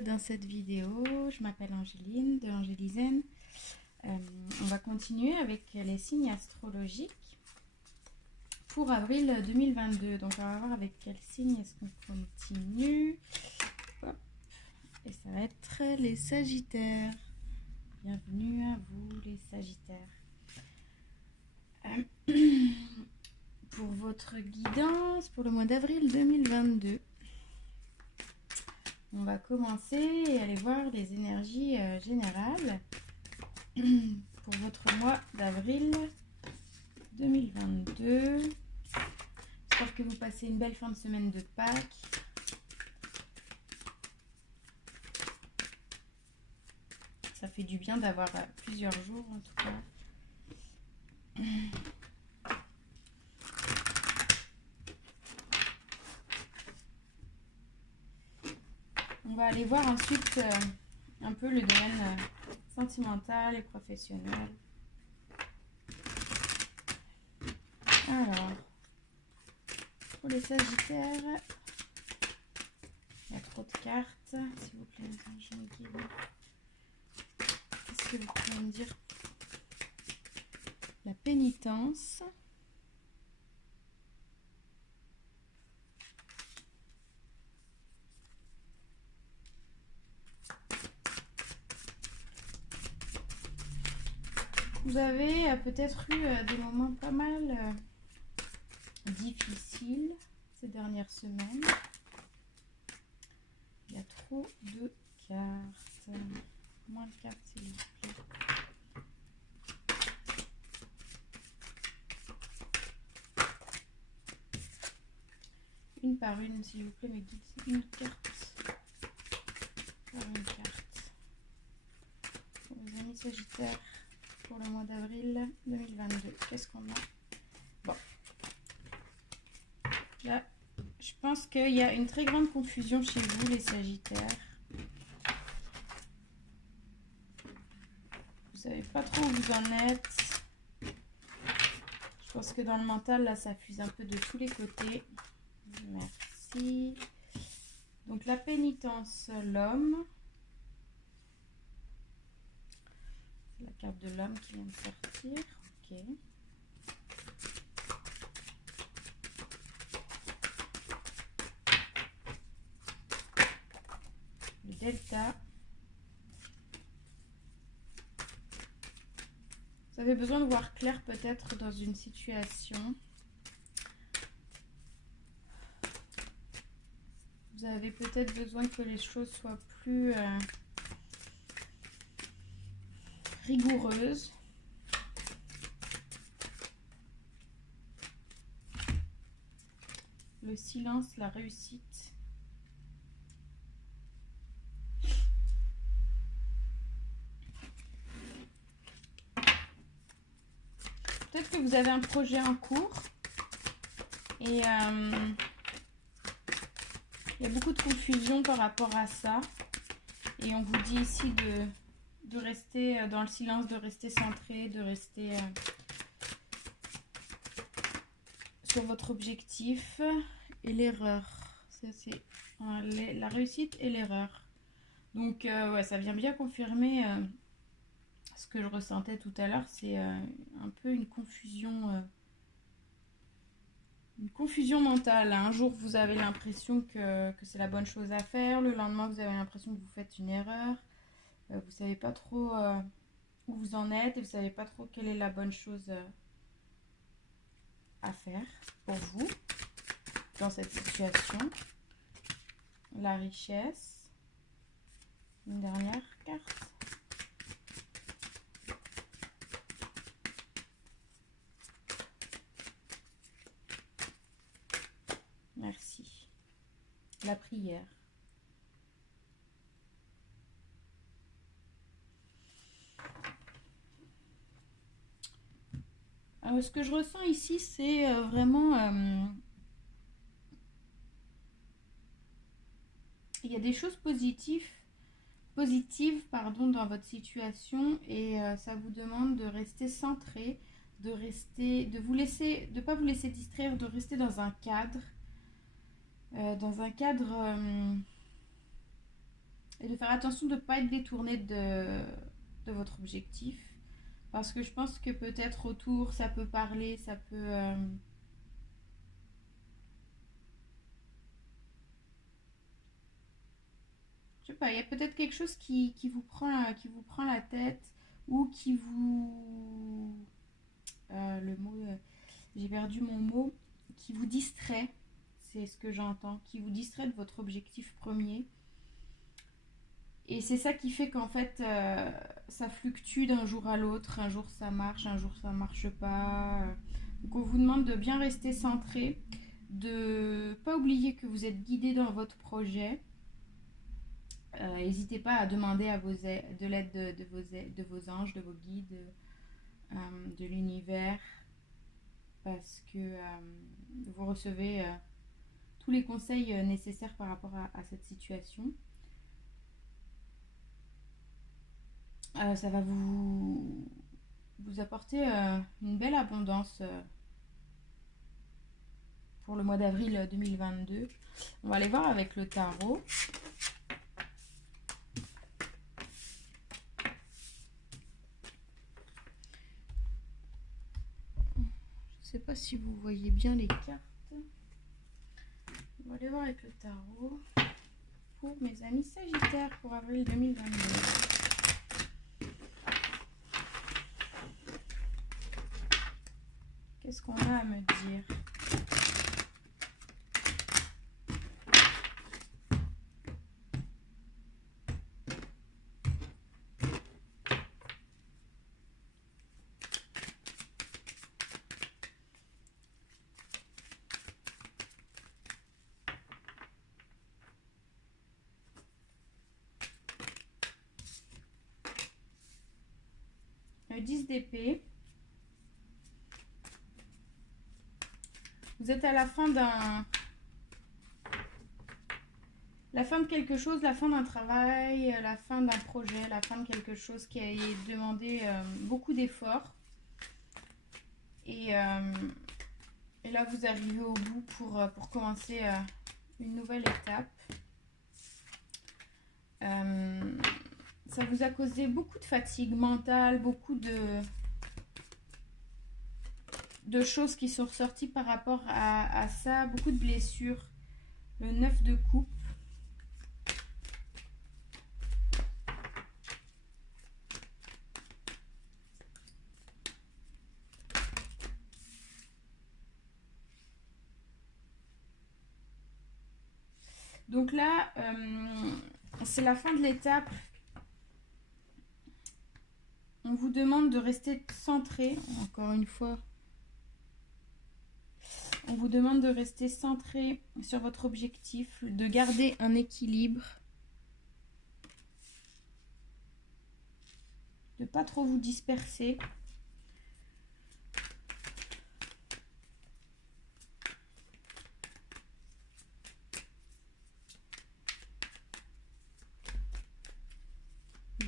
dans cette vidéo. Je m'appelle Angéline de Angélizen. On va continuer avec les signes astrologiques pour avril 2022. Donc on va voir avec quel signe est-ce qu'on continue. Hop. Et ça va être les Sagittaires. Bienvenue à vous les Sagittaires. Pour votre guidance pour le mois d'avril 2022. On va commencer et aller voir les énergies générales pour votre mois d'avril 2022. J'espère que vous passez une belle fin de semaine de Pâques. Ça fait du bien d'avoir plusieurs jours en tout cas. On va aller voir ensuite un peu le domaine sentimental et professionnel. Alors, pour les Sagittaires, il y a trop de cartes. S'il vous plaît, je me guide. Qu'est-ce que vous pouvez me dire? La pénitence. Vous avez peut-être eu des moments pas mal difficiles ces dernières semaines. Il y a trop de cartes. Moins de cartes, s'il vous plaît. Une par une, s'il vous plaît, mes guides. Une carte par une carte. Pour les amis Sagittaires, pour le mois d'avril 2022. Qu'est-ce qu'on a? Bon. Là, je pense qu'il y a une très grande confusion chez vous, les Sagittaires. Vous savez pas trop où vous en êtes. Je pense que dans le mental, là, ça fuse un peu de tous les côtés. Merci. Donc, la pénitence, l'homme. La carte de l'homme qui vient de sortir. Ok. Le delta. Vous avez besoin de voir clair peut-être dans une situation. Vous avez peut-être besoin que les choses soient plus rigoureuses. Le silence, la réussite. Peut-être que vous avez un projet en cours et il y a beaucoup de confusion par rapport à ça. Et on vous dit ici de rester dans le silence, de rester centré, de rester sur votre objectif. Et l'erreur, c'est la réussite et l'erreur. Donc ouais, ça vient bien confirmer ce que je ressentais tout à l'heure. C'est un peu une confusion mentale. Un jour vous avez l'impression que c'est la bonne chose à faire, le lendemain vous avez l'impression que vous faites une erreur. Vous savez pas trop où vous en êtes et vous savez pas trop quelle est la bonne chose à faire pour vous dans cette situation. La richesse. Une dernière carte. Merci. La prière. Ce que je ressens ici, c'est vraiment... il y a des choses positives dans votre situation et ça vous demande de rester centré, de pas vous laisser distraire, de rester dans un cadre Et de faire attention de ne pas être détourné de votre objectif. Parce que je pense que peut-être autour, ça peut parler, ça peut... je sais pas, il y a peut-être quelque chose qui vous prend la tête ou qui vous... le mot... j'ai perdu mon mot. Qui vous distrait, c'est ce que j'entends. Qui vous distrait de votre objectif premier. Et c'est ça qui fait qu'en fait, ça fluctue d'un jour à l'autre. Un jour ça marche, un jour ça marche pas. Donc on vous demande de bien rester centré, de pas oublier que vous êtes guidé dans votre projet. N'hésitez pas à demander de l'aide de vos anges, de vos guides, de l'univers, parce que vous recevez tous les conseils nécessaires par rapport à cette situation. Ça va vous apporter une belle abondance pour le mois d'avril 2022. On va aller voir avec le tarot. Je ne sais pas si vous voyez bien les cartes. On va aller voir avec le tarot pour mes amis Sagittaires pour avril 2022. Qu'est-ce qu'on a à me dire? Le 10 d'épée. Vous êtes à la fin de quelque chose, la fin d'un travail, la fin d'un projet, la fin de quelque chose qui a demandé beaucoup d'efforts. Et là, vous arrivez au bout pour commencer une nouvelle étape. Ça vous a causé beaucoup de fatigue mentale, beaucoup de choses qui sont ressorties par rapport à ça, beaucoup de blessures. Le 9 de coupe. Donc là, c'est la fin de l'étape. On vous demande de rester centré, encore une fois. On vous demande de rester centré sur votre objectif, de garder un équilibre, de ne pas trop vous disperser.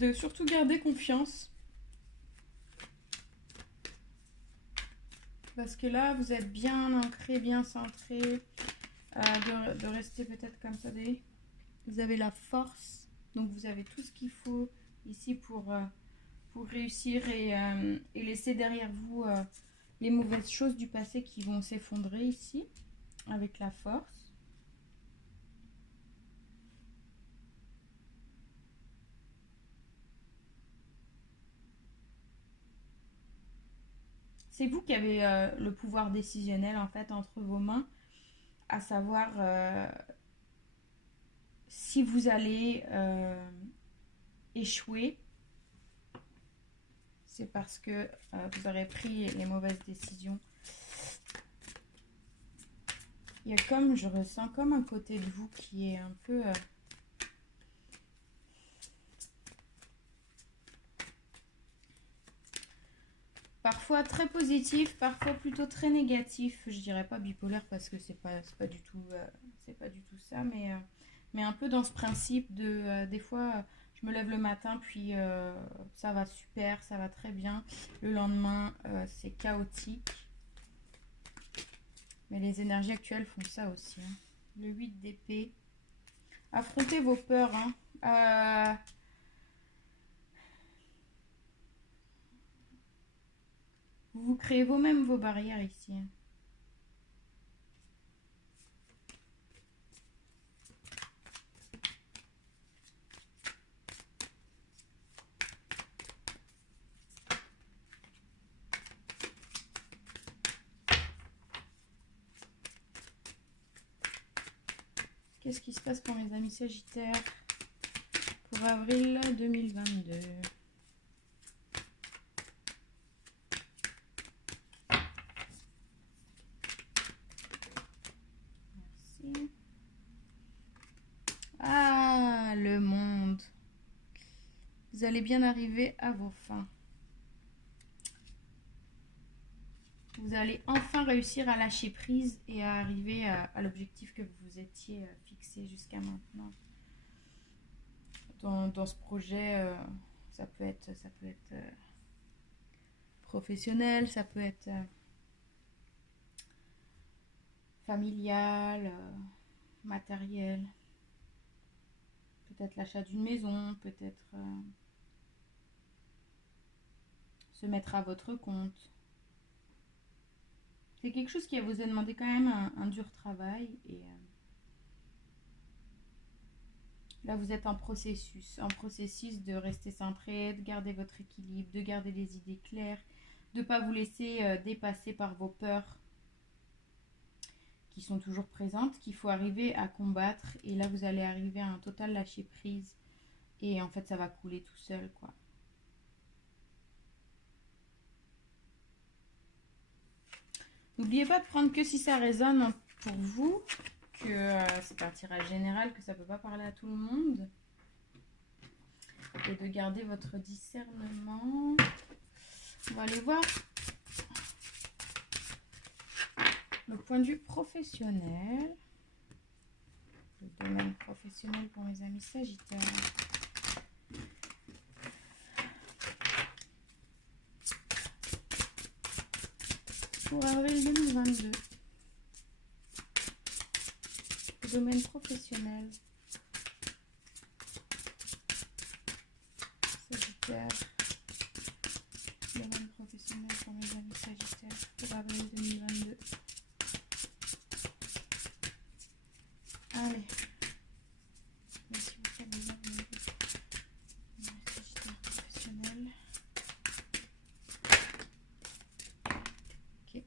De surtout garder confiance. Parce que là, vous êtes bien ancré, bien centré. De rester peut-être comme ça. Vous avez la force. Donc, vous avez tout ce qu'il faut ici pour réussir et laisser derrière vous les mauvaises choses du passé qui vont s'effondrer ici. Avec la force. C'est vous qui avez le pouvoir décisionnel en fait entre vos mains, à savoir si vous allez échouer, c'est parce que vous aurez pris les mauvaises décisions. Il y a comme, je ressens comme un côté de vous qui est un peu... parfois très positif, parfois plutôt très négatif. Je dirais pas bipolaire parce que c'est pas du tout ça, mais un peu dans ce principe de des fois je me lève le matin puis ça va super, ça va très bien. Le lendemain c'est chaotique. Mais les énergies actuelles font ça aussi. Hein. Le 8 d'épée. Affrontez vos peurs. Hein. Vous créez vous-même vos barrières ici. Qu'est-ce qui se passe pour mes amis Sagittaires pour avril 2022? Merci. Ah, le monde. Vous allez bien arriver à vos fins. Vous allez enfin réussir à lâcher prise et à arriver à l'objectif que vous étiez fixé jusqu'à maintenant. Dans ce projet, ça peut être professionnel, ça peut être familial, matériel. Peut-être l'achat d'une maison, peut-être se mettre à votre compte. C'est quelque chose qui vous a demandé quand même un dur travail. Et là, vous êtes en processus de rester centré, de garder votre équilibre, de garder les idées claires, de ne pas vous laisser dépasser par vos peurs qui sont toujours présentes, qu'il faut arriver à combattre. Et là, vous allez arriver à un total lâcher prise. Et en fait, ça va couler tout seul, quoi. N'oubliez pas de prendre que si ça résonne pour vous, que c'est un tirage général, que ça ne peut pas parler à tout le monde. Et de garder votre discernement. On va aller voir le point de vue professionnel. Le domaine professionnel pour mes amis Sagittaires. Pour avril 2022. Domaine professionnel. Sagittaire. Domaine professionnel pour mes amis Sagittaires. Pour avril 2022. Allez. Merci beaucoup mes amis Sagittaire professionnel. Ok.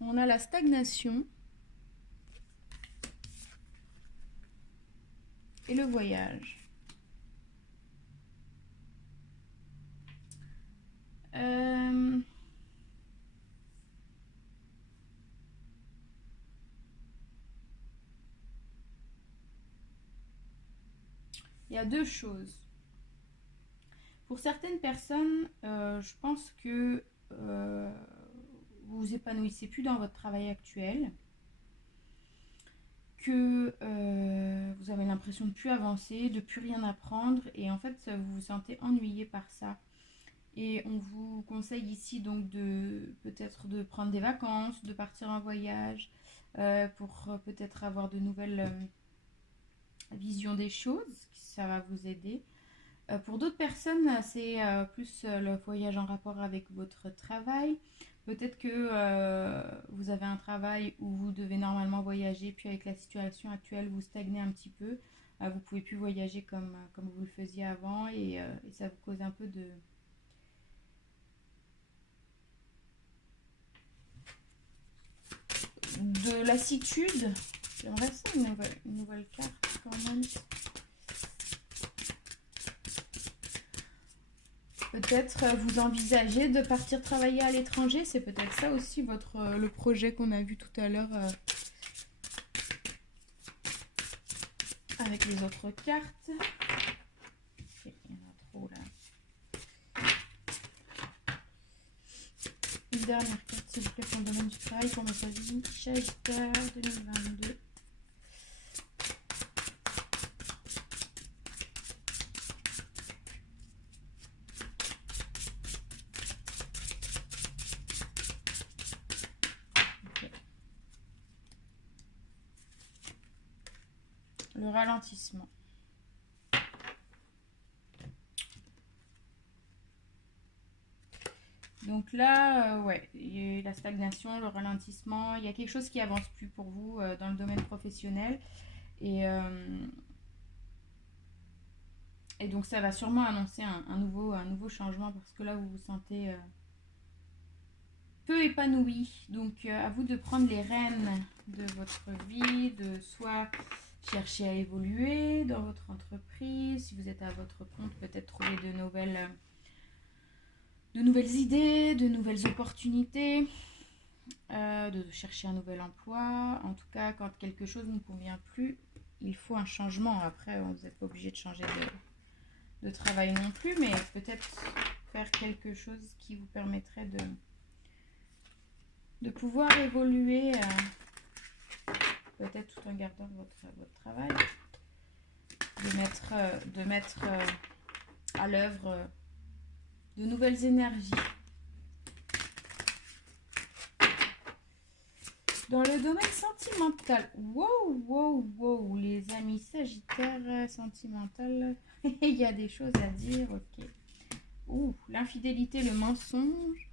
On a la stagnation et le voyage. Il y a deux choses. Pour certaines personnes, je pense que vous vous épanouissez plus dans votre travail actuel, que vous avez l'impression de plus avancer, de plus rien apprendre, et en fait vous vous sentez ennuyé par ça. Et on vous conseille ici donc de peut-être de prendre des vacances, de partir en voyage, pour peut-être avoir de nouvelles visions des choses, ça va vous aider. Pour d'autres personnes, c'est plus le voyage en rapport avec votre travail. Peut-être que vous avez un travail où vous devez normalement voyager, puis avec la situation actuelle, vous stagnez un petit peu. Vous ne pouvez plus voyager comme vous le faisiez avant et ça vous cause un peu de lassitude. J'aimerais ça une nouvelle carte quand même. Peut-être vous envisagez de partir travailler à l'étranger. C'est peut-être ça aussi le projet qu'on a vu tout à l'heure avec les autres cartes. Okay, il y en a trop là. Une dernière carte s'il vous plaît pour le domaine du travail pour notre vie. Sagittaire 2022. le ralentissement. Donc là, ouais, il y a eu la stagnation, le ralentissement. Il y a quelque chose qui avance plus pour vous dans le domaine professionnel. Et donc ça va sûrement annoncer un nouveau changement parce que là, vous vous sentez peu épanoui. Donc à vous de prendre les rênes de votre vie, de soit chercher à évoluer dans votre entreprise. Si vous êtes à votre compte, peut-être trouver de nouvelles idées, de nouvelles opportunités, de chercher un nouvel emploi. En tout cas, quand quelque chose ne convient plus, il faut un changement. Après, vous n'êtes pas obligé de changer de travail non plus, mais peut-être faire quelque chose qui vous permettrait de pouvoir évoluer, peut-être tout en gardant votre travail, de mettre à l'œuvre de nouvelles énergies. Dans le domaine sentimental, wow, les amis sagittaires sentimental, il y a des choses à dire, ok. Ouh, l'infidélité, le mensonge,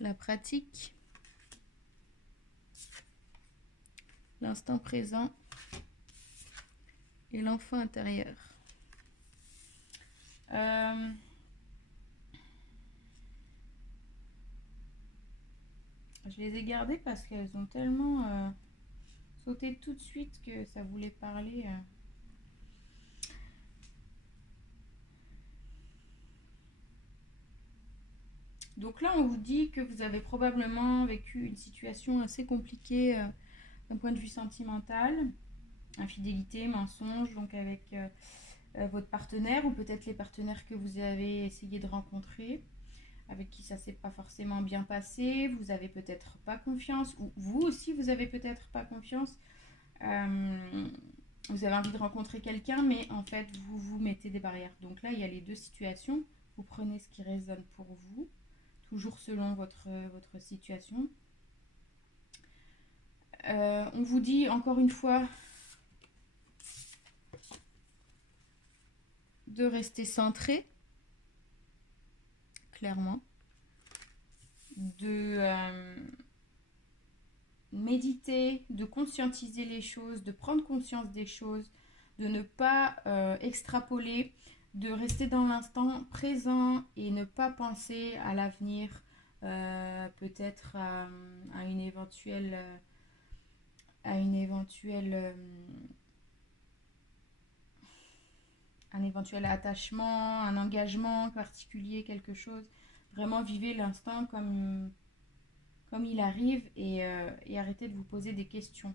la pratique, l'instant présent et l'enfant intérieur. Je les ai gardées parce qu'elles ont tellement sauté tout de suite que ça voulait parler. Donc là, on vous dit que vous avez probablement vécu une situation assez compliquée d'un point de vue sentimental, infidélité, mensonge, donc avec votre partenaire ou peut-être les partenaires que vous avez essayé de rencontrer, avec qui ça s'est pas forcément bien passé, vous avez peut-être pas confiance, ou vous aussi vous avez peut-être pas confiance, vous avez envie de rencontrer quelqu'un, mais en fait vous vous mettez des barrières. Donc là il y a les deux situations, vous prenez ce qui résonne pour vous, toujours selon votre situation. On vous dit encore une fois de rester centré, clairement, de méditer, de conscientiser les choses, de prendre conscience des choses, de ne pas extrapoler, de rester dans l'instant présent et ne pas penser à l'avenir, peut-être à une éventuelle un éventuel attachement, un engagement particulier, quelque chose. Vraiment vivez l'instant comme il arrive et arrêtez de vous poser des questions.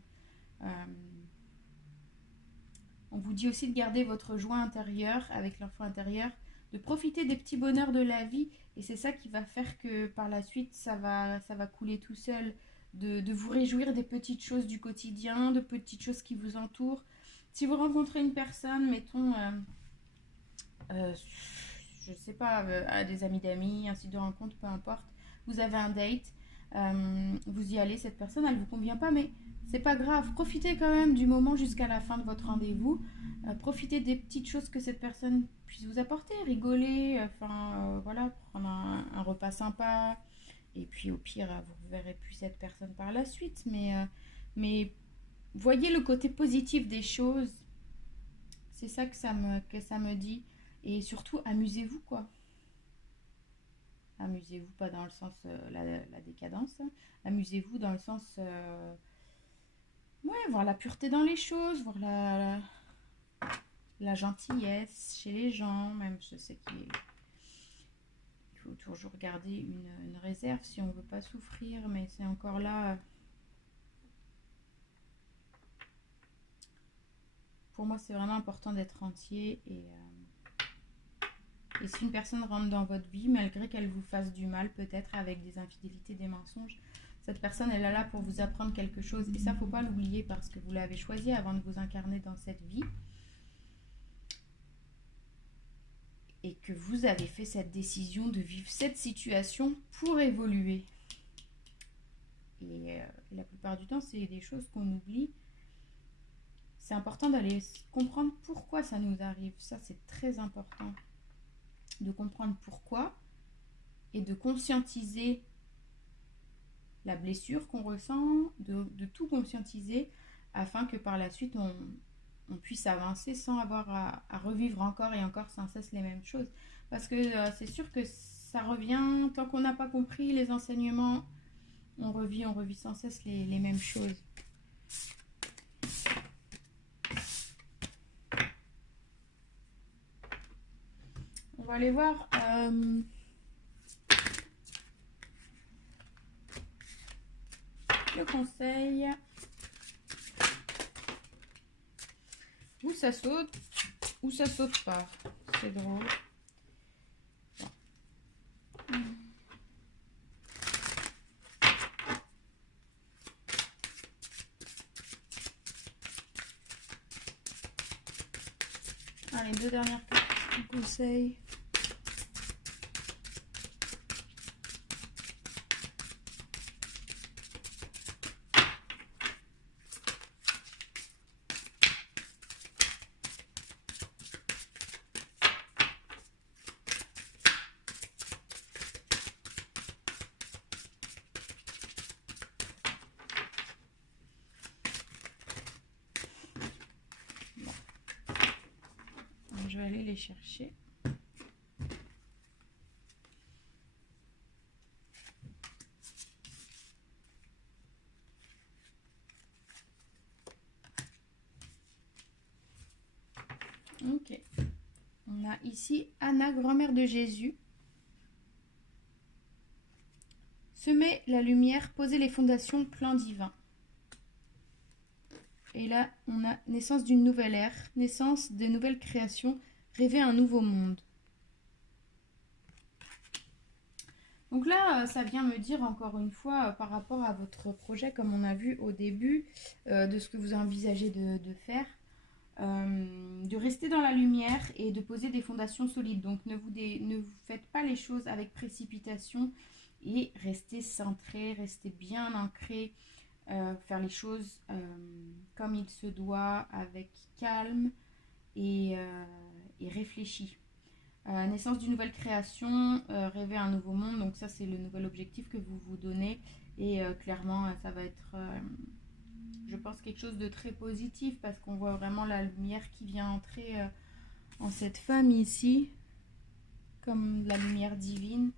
On vous dit aussi de garder votre joie intérieure avec l'enfant intérieur, de profiter des petits bonheurs de la vie et c'est ça qui va faire que par la suite ça va couler tout seul. De vous réjouir des petites choses du quotidien, de petites choses qui vous entourent. Si vous rencontrez une personne, mettons, je sais pas, des amis d'amis, un site de rencontre, peu importe, vous avez un date, vous y allez, cette personne, elle vous convient pas, mais c'est pas grave, profitez quand même du moment jusqu'à la fin de votre rendez-vous, profitez des petites choses que cette personne puisse vous apporter, rigoler, voilà, prendre un repas sympa, et puis au pire, vous ne verrez plus cette personne par la suite, mais voyez le côté positif des choses, c'est ça que ça me dit, et surtout amusez-vous quoi. Amusez-vous pas dans le sens la décadence, hein. Amusez-vous dans le sens voir la pureté dans les choses, voir la gentillesse chez les gens, même je sais qu'il faut toujours garder une réserve si on veut pas souffrir, mais c'est encore là. Pour moi, c'est vraiment important d'être entier et si une personne rentre dans votre vie, malgré qu'elle vous fasse du mal, peut-être avec des infidélités, des mensonges, cette personne, elle est là pour vous apprendre quelque chose. Et ça, faut pas l'oublier parce que vous l'avez choisi avant de vous incarner dans cette vie. Et que vous avez fait cette décision de vivre cette situation pour évoluer. Et la plupart du temps, c'est des choses qu'on oublie. C'est important d'aller comprendre pourquoi ça nous arrive. Ça, c'est très important. De comprendre pourquoi et de conscientiser la blessure qu'on ressent, de tout conscientiser afin que par la suite, on puisse avancer sans avoir à revivre encore et encore sans cesse les mêmes choses. Parce que c'est sûr que ça revient, tant qu'on n'a pas compris les enseignements, on revit sans cesse les mêmes choses. On va aller voir le conseil. Où ça saute ou ça saute pas. C'est drôle. Allez, deux dernières cartes de conseil. Je vais aller les chercher. Ok. On a ici Anna, grand-mère de Jésus. Semer la lumière, poser les fondations, plan divin. Et là, on a naissance d'une nouvelle ère, naissance de nouvelles créations, rêver un nouveau monde. Donc là, ça vient me dire encore une fois par rapport à votre projet, comme on a vu au début, de ce que vous envisagez de faire, de rester dans la lumière et de poser des fondations solides. Donc ne vous faites pas les choses avec précipitation et restez centré, restez bien ancré, faire les choses comme il se doit, avec calme et réfléchi. Naissance d'une nouvelle création, rêver un nouveau monde, donc ça c'est le nouvel objectif que vous vous donnez et clairement ça va être je pense quelque chose de très positif parce qu'on voit vraiment la lumière qui vient entrer en cette femme ici comme la lumière divine.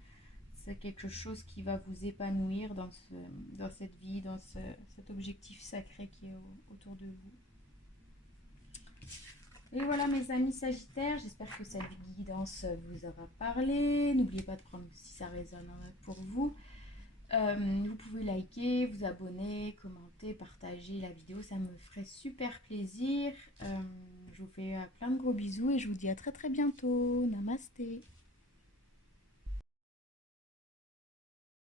C'est quelque chose qui va vous épanouir dans cette vie, dans cet objectif sacré qui est autour de vous. Et voilà mes amis Sagittaires, j'espère que cette guidance vous aura parlé. N'oubliez pas de prendre si ça résonne pour vous. Vous pouvez liker, vous abonner, commenter, partager la vidéo, ça me ferait super plaisir. Je vous fais plein de gros bisous et je vous dis à très très bientôt. Namasté.